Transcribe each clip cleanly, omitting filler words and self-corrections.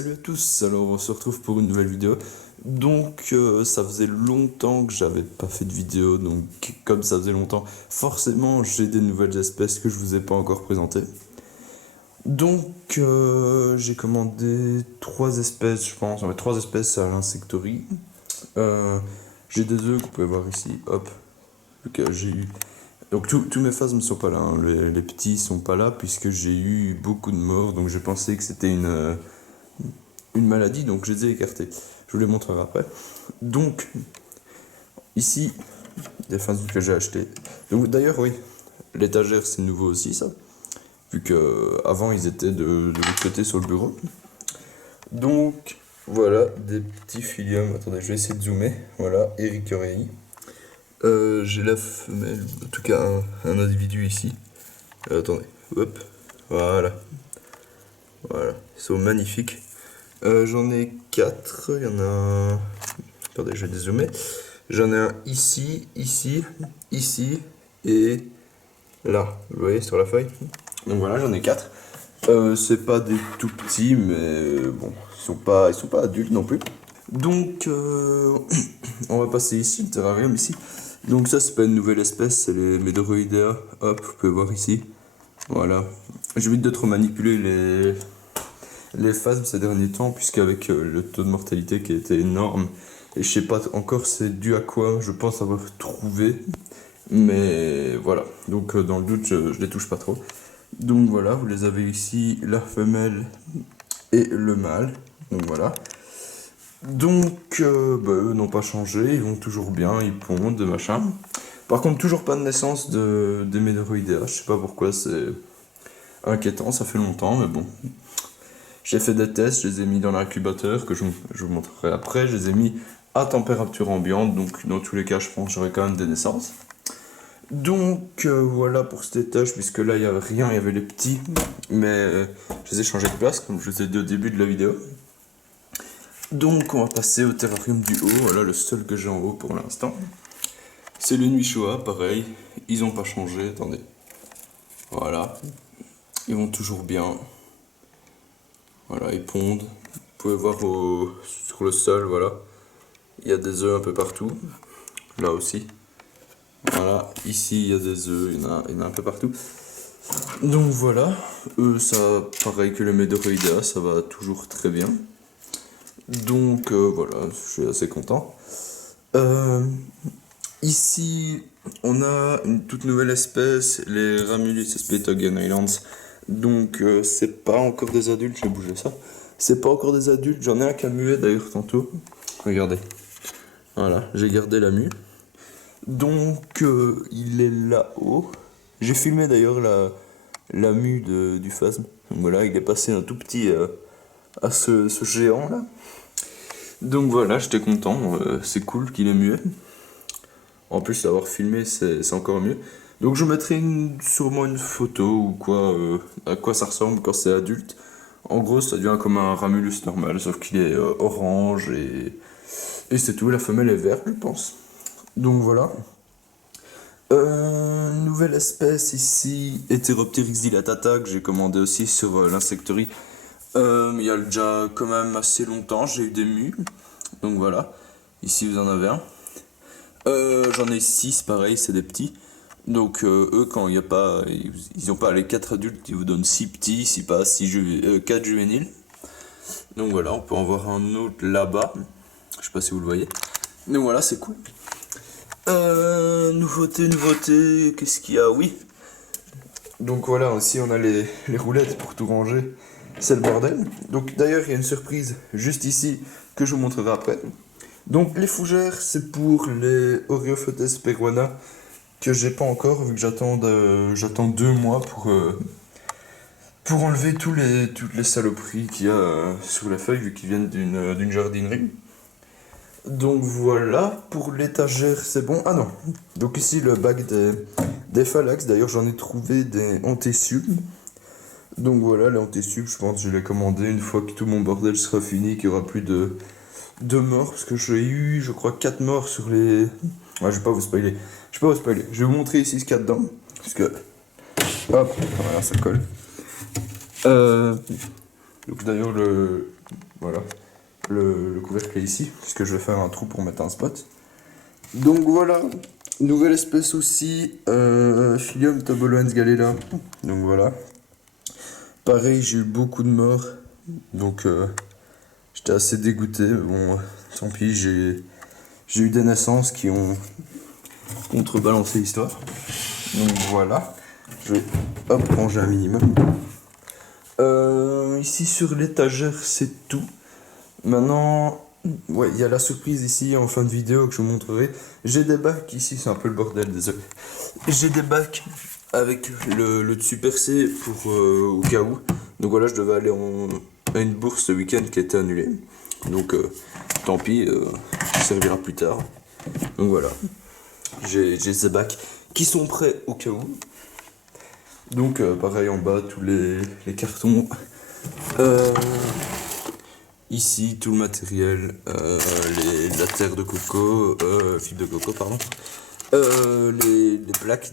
Salut à tous, alors on se retrouve pour une nouvelle vidéo. Donc ça faisait longtemps que j'avais pas fait de vidéo, donc comme ça faisait longtemps, forcément j'ai des nouvelles espèces que je vous ai pas encore présentées. Donc j'ai commandé 3 espèces, je pense, ouais, 3 espèces à l'insecterie. J'ai des œufs que vous pouvez voir ici, hop. Donc j'ai eu... Donc tous mes phasmes ne sont pas là, hein. Les petits sont pas là puisque j'ai eu beaucoup de morts, donc j'ai pensé que c'était une maladie, donc je les ai écartés. Je vous les montrerai après. Donc, ici, des phasmes que j'ai achetés. Donc, d'ailleurs, oui, l'étagère, c'est nouveau aussi, ça. Vu que avant ils étaient de l'autre côté sur le bureau. Donc, voilà, des petits philiums. Attendez, je vais essayer de zoomer. Voilà, Eric Oreilly. J'ai la femelle, en tout cas un individu ici. Attendez, hop, voilà. Voilà, ils sont magnifiques. J'en ai 4, il y en a... Attendez, je vais dézoomer. J'en ai un ici, ici, ici et là. Vous voyez sur la feuille. Donc voilà, j'en ai 4. C'est pas des tout petits, mais bon, ils sont pas adultes non plus. Donc, on va passer ici, le terrarium ici. Donc ça, c'est pas une nouvelle espèce, c'est les Medoroidea. Hop, vous pouvez voir ici. Voilà. J'évite de trop manipuler les phasmes ces derniers temps, puisqu'avec le taux de mortalité qui a été énorme, et je sais pas encore c'est dû à quoi, je pense avoir trouvé, mais voilà. Donc dans le doute, je les touche pas trop. Donc voilà, vous les avez ici, la femelle et le mâle. Donc voilà. Donc eux n'ont pas changé, ils vont toujours bien, ils pondent, machin. Par contre, toujours pas de naissance des Medoroidea, je sais pas pourquoi, c'est inquiétant, ça fait longtemps, mais bon. J'ai fait des tests, je les ai mis dans l'incubateur, que je vous montrerai après. Je les ai mis à température ambiante, donc dans tous les cas, je pense que j'aurai quand même des naissances. Donc voilà pour cet étage, puisque là, il n'y avait rien, il y avait les petits. Mais je les ai changés de place, comme je vous ai dit au début de la vidéo. Donc on va passer au terrarium du haut, voilà le seul que j'ai en haut pour l'instant. C'est le Nuishoa, pareil, ils n'ont pas changé, attendez. Voilà, ils vont toujours bien. Voilà, ils pondent. Vous pouvez voir sur le sol, voilà. Il y a des œufs un peu partout. Là aussi. Voilà, ici il y a des œufs, il y en a un peu partout. Donc voilà, eux, ça, pareil que le Medoroidea, ça va toujours très bien. Donc voilà, je suis assez content. Ici, on a une toute nouvelle espèce, les Ramulus Spetogen Islands. Donc c'est pas encore des adultes, j'ai bougé ça. C'est pas encore des adultes, j'en ai un qui a mué d'ailleurs tantôt. Regardez. Voilà, j'ai gardé la mue. Donc il est là-haut. J'ai filmé d'ailleurs la mue du phasme. Donc voilà, il est passé un tout petit à ce géant là. Donc voilà, j'étais content, c'est cool qu'il ait mué. En plus, l'avoir filmé, c'est encore mieux. Donc je mettrai sûrement une photo ou quoi, à quoi ça ressemble quand c'est adulte. En gros, ça devient comme un Ramulus normal, sauf qu'il est orange et c'est tout. La femelle est verte, je pense. Donc voilà. Nouvelle espèce ici, Heteropteryx dilatata, que j'ai commandé aussi sur l'insecterie. Il y a déjà quand même assez longtemps, j'ai eu des mues. Donc voilà. Ici, vous en avez un. J'en ai 6, pareil, c'est des petits. Donc eux, quand il n'y a pas, ils n'ont pas les 4 adultes, ils vous donnent 6 petits, si pas 4 juvéniles. Donc voilà, on peut en voir un autre là-bas. Je sais pas si vous le voyez. Donc voilà, c'est cool. Nouveauté, qu'est-ce qu'il y a? Oui. Donc voilà, aussi on a les roulettes pour tout ranger. C'est le bordel. Donc d'ailleurs, il y a une surprise juste ici que je vous montrerai après. Donc les fougères, c'est pour les Oreophotes peruana que j'ai pas encore, vu que j'attends 2 mois pour enlever toutes les saloperies qu'il y a sur les feuilles, vu qu'ils viennent d'une jardinerie. Donc voilà, pour l'étagère c'est bon. Ah non, donc ici le bac des Phalax, d'ailleurs j'en ai trouvé des Antecium. Donc voilà, les Antecium, je pense que je les commandé une fois que tout mon bordel sera fini, qu'il n'y aura plus de morts, parce que j'ai eu, je crois, 4 morts sur les... Ouais, je vais pas vous spoiler. Je vais vous montrer ici ce qu'il y a dedans, parce que... Hop, voilà, ça colle. Donc d'ailleurs, ici, puisque je vais faire un trou pour mettre un spot. Donc voilà, nouvelle espèce aussi, Phyllium tobolans galela. Donc voilà. Pareil, j'ai eu beaucoup de morts, donc j'étais assez dégoûté. Mais bon, tant pis, j'ai eu des naissances qui ont contrebalancé l'histoire. Donc voilà, je vais ranger un minimum. Ici sur l'étagère, c'est tout. Maintenant, ouais, il y a la surprise ici en fin de vidéo que je vous montrerai. J'ai des bacs ici, c'est un peu le bordel, désolé. J'ai des bacs avec le dessus percé pour au cas où. Donc voilà, je devais aller à une bourse ce week-end qui a été annulée. Donc tant pis, ça servira plus tard. Donc voilà, j'ai ces bacs qui sont prêts au cas où. Donc pareil en bas, tous les cartons. Ici, tout le matériel, la terre de coco, fibre de coco, pardon. Les plaques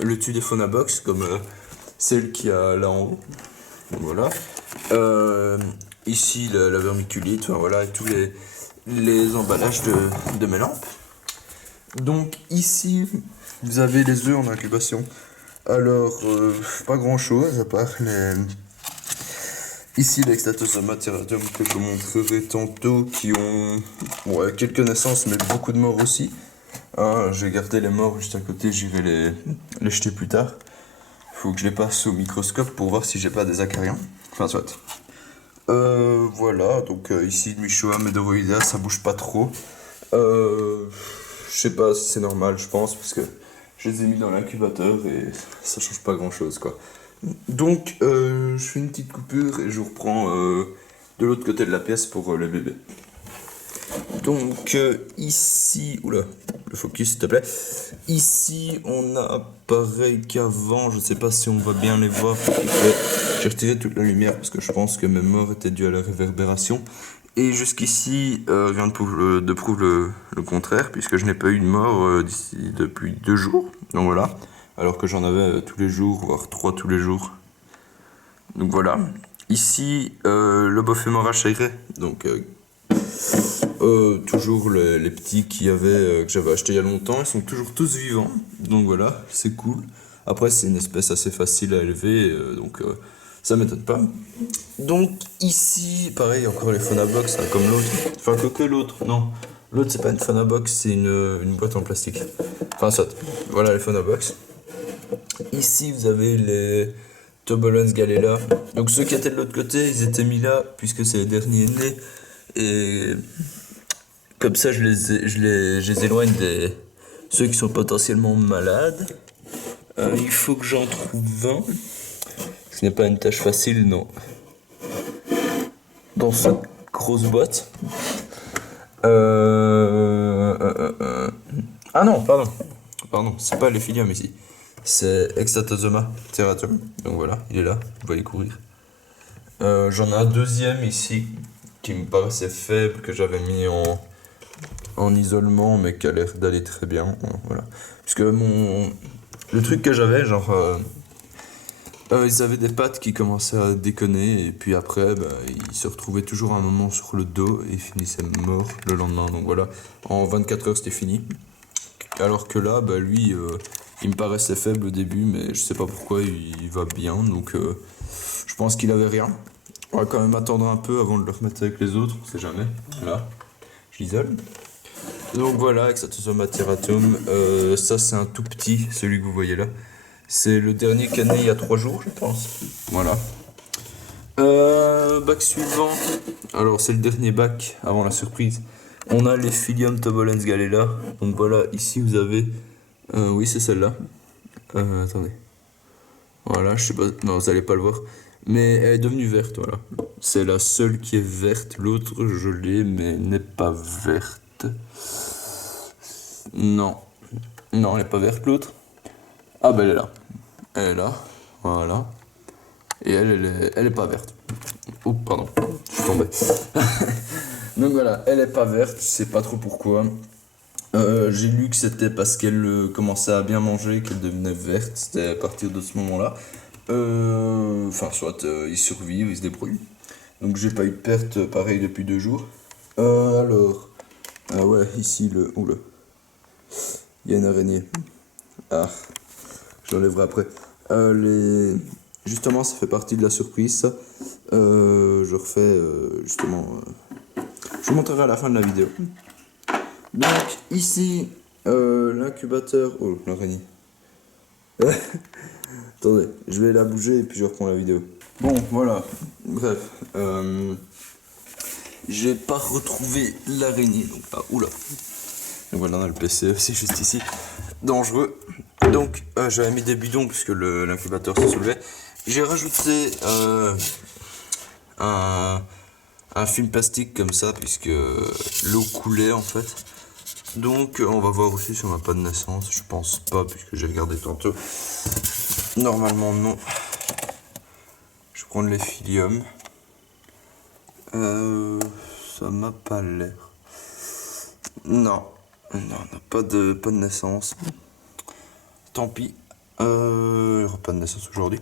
le dessus des Phonabox, comme celle qu'il y a là en haut. Voilà. Ici, la vermiculite, enfin voilà, et tous les emballages de mes lampes. Donc ici, vous avez les œufs en incubation. Alors, pas grand chose à part ici l'Extatosoma terrarium que je vous montrerai tantôt, qui ont quelques naissances mais beaucoup de morts aussi. Hein, j'ai gardé les morts juste à côté, j'irai les jeter plus tard. Faut que je les passe au microscope pour voir si j'ai pas des acariens. Enfin soit. Voilà, donc ici le Michoa Medoroidea, ça bouge pas trop. Je sais pas si c'est normal, je pense, parce que je les ai mis dans l'incubateur et ça change pas grand chose quoi. Donc je fais une petite coupure et je vous reprends de l'autre côté de la pièce pour le bébé. Donc ici, oula, le focus s'il te plaît. Ici on a pareil qu'avant, je sais pas si on va bien les voir. J'ai retiré toute la lumière parce que je pense que mes morts étaient dues à la réverbération. Et jusqu'ici, rien de prouve le contraire, puisque je n'ai pas eu de mort d'ici depuis 2 jours. Donc voilà, alors que j'en avais tous les jours, voire 3 tous les jours. Donc voilà. Ici, le Bophémora chairé, donc toujours les petits que j'avais acheté il y a longtemps, ils sont toujours tous vivants. Donc voilà, c'est cool. Après, c'est une espèce assez facile à élever, donc ça m'étonne pas. Donc ici, pareil, encore les Phonabox, hein, comme l'autre. Enfin, que l'autre, non. L'autre, c'est pas une Phonabox, c'est une boîte en plastique. Enfin, ça, voilà les Phonabox. Ici, vous avez les Tobolans galela. Donc ceux qui étaient de l'autre côté, ils étaient mis là, puisque c'est les derniers nés. Et comme ça, je les éloigne des ceux qui sont potentiellement malades. Il faut que j'en trouve 20. Ce n'est pas une tâche facile, non. Dans cette grosse boîte. Ah non, pardon, c'est pas les Phyllium ici. C'est Extatosoma terrarium. Donc voilà, il est là, vous voyez courir. J'en ai un deuxième ici qui me paraissait faible, que j'avais mis en isolement, mais qui a l'air d'aller très bien. Voilà. Puisque le truc que j'avais, genre, ils avaient des pattes qui commençaient à déconner, et puis après, ils se retrouvaient toujours un moment sur le dos et ils finissaient morts le lendemain. Donc voilà, en 24 heures c'était fini. Alors que là, lui, il me paraissait faible au début, mais je sais pas pourquoi, il va bien. Donc je pense qu'il avait rien. On va quand même attendre un peu avant de le remettre avec les autres, on sait jamais. Là, je l'isole. Donc voilà, Extatosoma terrarium, ça c'est un tout petit, celui que vous voyez là. C'est le dernier qui est né il y a 3 jours, je pense. Voilà. Bac suivant. Alors c'est le dernier bac avant la surprise. On a les Phyllium tobolans galela. Donc voilà, ici vous avez... oui, c'est celle-là. Attendez. Voilà, je sais pas... Non, vous allez pas le voir. Mais elle est devenue verte, voilà. C'est la seule qui est verte. L'autre, je l'ai, mais n'est pas verte. Non. Non, elle n'est pas verte, l'autre. Ah, elle est là. Elle est là. Voilà. Et elle est pas verte. Oh, pardon. Je suis tombé. Donc voilà, elle est pas verte. Je sais pas trop pourquoi. J'ai lu que c'était parce qu'elle commençait à bien manger qu'elle devenait verte. C'était à partir de ce moment-là. Enfin, soit ils survivent, ils se débrouillent. Donc j'ai pas eu de perte pareil depuis 2 jours. Alors, ah ouais, ici le... Oula, il y a une araignée. Ah, je l'enlèverai après. Justement, ça fait partie de la surprise, ça. Je refais, justement... Je vous montrerai à la fin de la vidéo. Donc, ici, l'incubateur... Oh, l'araignée. Attendez, je vais la bouger et puis je reprends la vidéo. Bon, voilà. Bref. J'ai pas retrouvé l'araignée. Donc, ah, oula. Donc voilà, on a le PC, c'est juste ici. Dangereux. Donc, j'avais mis des bidons puisque l'incubateur se soulevait. J'ai rajouté un film plastique comme ça puisque l'eau coulait en fait. Donc, on va voir aussi si on n'a pas de naissance. Je pense pas puisque j'ai regardé tantôt. Normalement, non. Je vais prendre les filium. Ça m'a pas l'air. Non, on n'a pas de naissance. Tant pis. Il n'y aura pas de naissance aujourd'hui.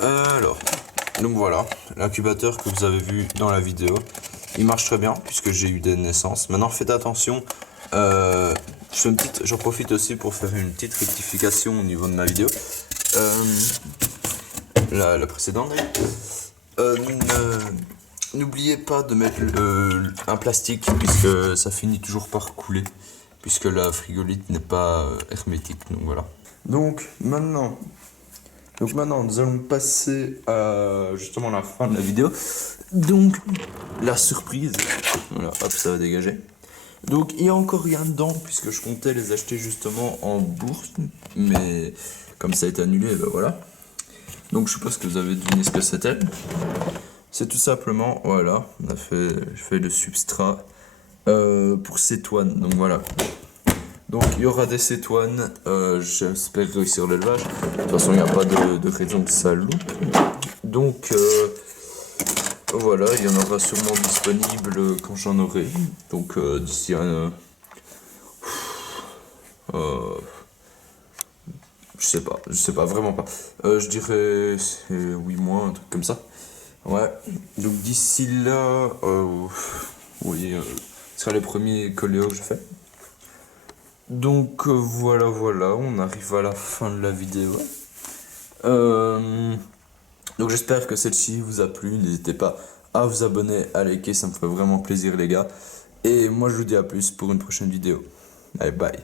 Alors, donc voilà, l'incubateur que vous avez vu dans la vidéo, il marche très bien puisque j'ai eu des naissances. Maintenant, faites attention. J'en profite aussi pour faire une petite rectification au niveau de ma vidéo. La précédente. N'oubliez pas de mettre un plastique puisque ça finit toujours par couler puisque la frigolite n'est pas hermétique. Donc voilà. Donc maintenant, nous allons passer à justement la fin de la vidéo. Donc la surprise. Voilà, hop, ça va dégager. Donc il y a encore rien dedans puisque je comptais les acheter justement en bourse, mais comme ça a été annulé, ben voilà. Donc je suppose que vous avez deviné ce que c'était. C'est tout simplement, voilà, je fais le substrat pour cétoine, donc voilà. Donc il y aura des cétoines, j'espère réussir l'élevage. De toute façon, il n'y a pas de raison que ça loupe. Donc voilà, il y en aura sûrement disponible quand j'en aurai. Donc d'ici je sais pas, vraiment pas. Je dirais 8 mois, un truc comme ça. Ouais, donc d'ici là, oui, ce sera les premiers coléos que je fais. Donc voilà, on arrive à la fin de la vidéo. Donc j'espère que celle-ci vous a plu, n'hésitez pas à vous abonner, à liker, ça me ferait vraiment plaisir les gars. Et moi je vous dis à plus pour une prochaine vidéo. Allez, bye.